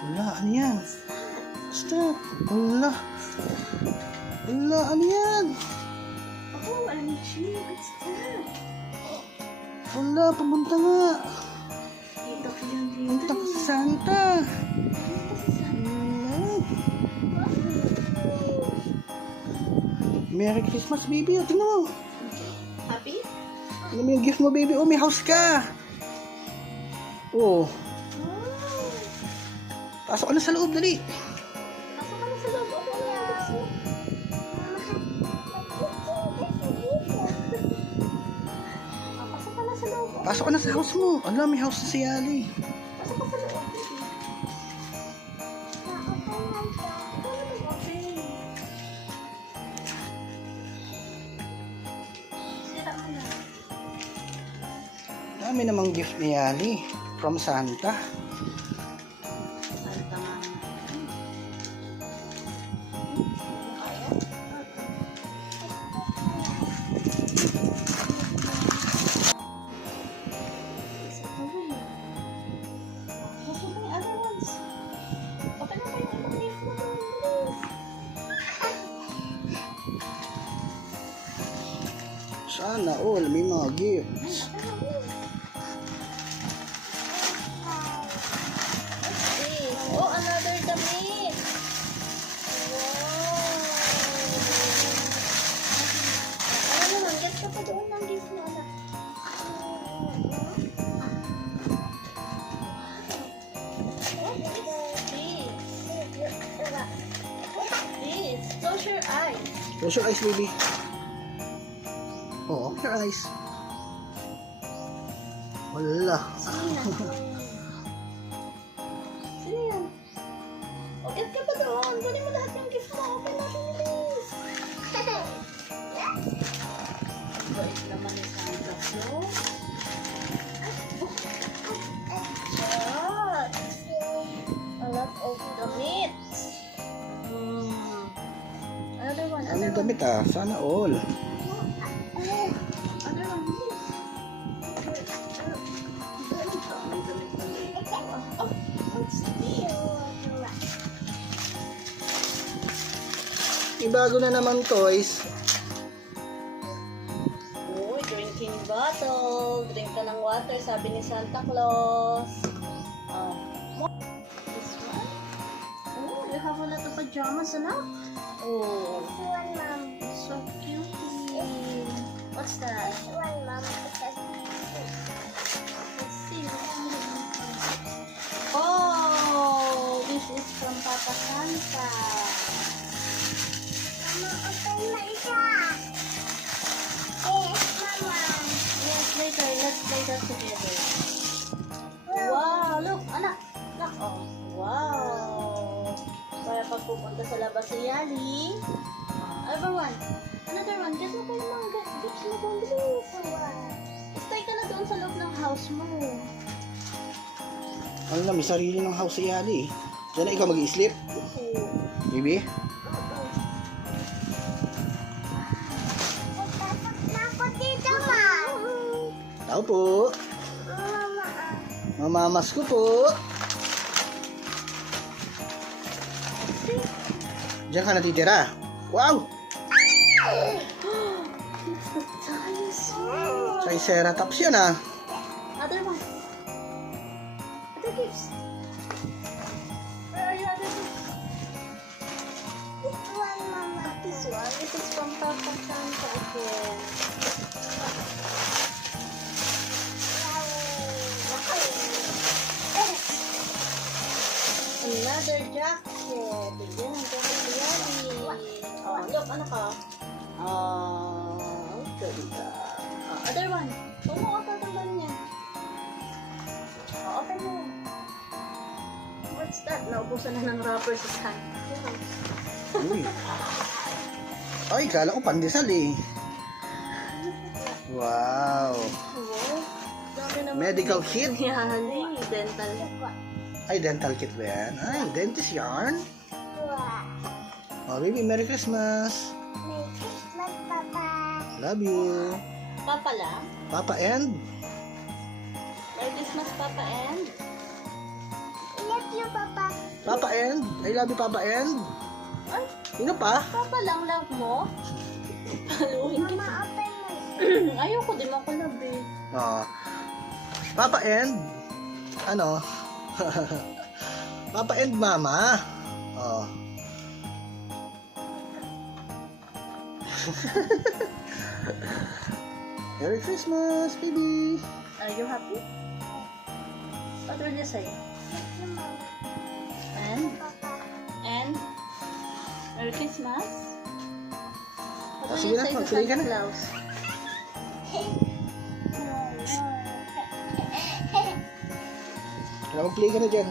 Wala, ano yan? Stop. Wala. Wala, ano yan? Oh, I'm cheap. It's that. Wala, pumunta nga. Dito ko yan dito. Punta ka sa Santa. Merry Christmas, baby. O, tingnan mo. Happy? Ano mo yung gift mo, baby? Oh, may house ka. Oh, Oh. pasok ka na sa loob, dali. Pasok ka na sa loob. Okay na. Pasok ka na sa loob. Pasok ka na sa house mo. Ala, may house na si Ali. Pasok ka sa loob, baby. Okay. Sira mo na. Dami namang gift ni Ali from Santa. Santa Mama. Sana all, may mga gifts. Oh, another damit. Wow. Ano naman, get ka pa doon ng gift na anak. This. Close your eyes. Close your eyes, baby. Oh, open your eyes. Wala. Sino yan? O, get ka pa doon. Dali mo lahat yung gift mo. Open natin yung list. Bait naman ni Santa Claus. What? A lot of damit. Another one. Ano damit ah? Sana all. Other one. Oh, what's this? May bago na naman toys. Uy, drinking bottle. Drink ka ng water, sabi ni Santa Claus. Oh. This one? Oh, you have a lot of pajamas, anak. Oh. This one, Mom. So cute. What's that? This one, Mom. Let's see. Oh, this is from Papa Santa. Mama, open my shop. Yes, Mama. Yes, later. Let's play that together. Wow, look, anak. Look, oh. Wow. Para pag pupunta sa labas si Yali. Another one. Another one. Get mo pa yung mga gifts mo doon. Stay ka na doon sa loob ng house mo. Ano na, may sarili ng house si Ali. Diyan na ikaw mag-i-sleep, baby. Tao po. Mamamas ko po. Diyan ka natitira. Wow! It's the dinosaur. Triceratops yan ah. Other one. Other gifts. Where are your other gifts? This one, Mama. This one. This is from Papa Santa again. Another jacket. Bigyan ng jacket ni Yali. Oh, look, ano ka? Oh, ganda. Other one. Huwag mo ka tatanggalin niya. Oh, open mo. What's that? Naubusan na ng wrapper sa Santa. Uy. Ay, kala ko pandesal eh. Wow. Wow. Dami naman. Medical kit? Yali. Dental. Ay, dental kit ba yan? Ay, dentist yarn. Oh, baby, Merry Christmas. Merry Christmas, Papa. Love you. Papa lang? Papa and Merry Christmas, Papa and? I love you, Papa. Papa and? I love you, Papa and? Ay, Sino pa? Papa lang love mo? Paluin kita. Mama, open mo. Ayoko, di mo ako love eh. Oh. Papa and? Ano? Papa and Mama. Oh. Merry Christmas, baby. Are you happy? What will you say? Thank you, Mama. And? Papa. And? Merry Christmas? What will Sige you na, say to magpili ka Santa na. Claus? Kaya mag-play ka na dyan.